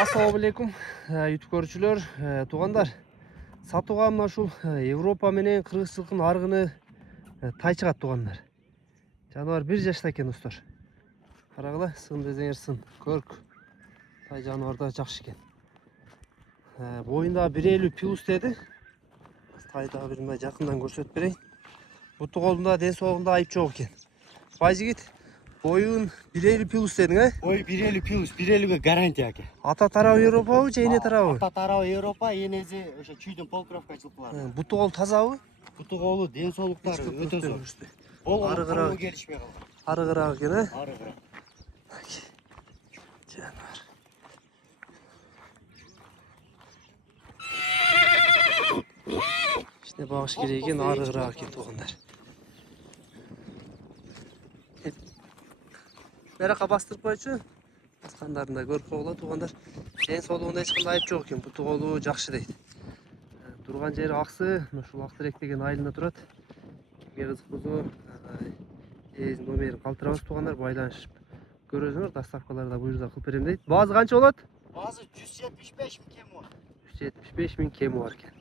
Assalamu алейкум, YouTube көрүүчүлөр, туугандар. Сатууга мына ушул Европа менен кыргызчылыктын аргыны тай чыгат туугандар. Жаныбар 1 жашта экен достор. Карагыла, сын десеңер сын, көрк. Тай жаныбар да жакшы экен. Боюнда 1.50 плюс деди. Тайда бир мындай жакындан көрсөтүп берейин. Буту колунда, ден соолугунда айып жок экен. Байжигит, боюн 1.50 плюс дедиң, Ой, 1.50 плюс, 1.50ге гарантия аке. Ата тарабы Европабы же эне тарабы? Ата тарабы Европа, энеси ошо чүйдөн полкровка жылкылар. Буту кол тазабы? Буту колу, ден соолуктары өтө зор. Ол Ары кырак келишпей калган. ары кырак экен, Ары кырак. Жаныбар. İşte bağış gereken ары кырак экен туугандар. Берака бастырып койчу. Баскандарын да көрүп койгула туугандар. Ден соолугунда эч кандай айып жок экен. Буту колу жакшы дейт. Турган жери аксы, ушул Актырек деген айылында турат. Кимге кызык болсо, эзин номерин калтырабыз туугандар, байланышып көрөсүңөр, доставкаларда буюрса кылып берем дейт. Баазы канча болот? Базы 175 миң кеми бар. 175 миң кеми бар экен.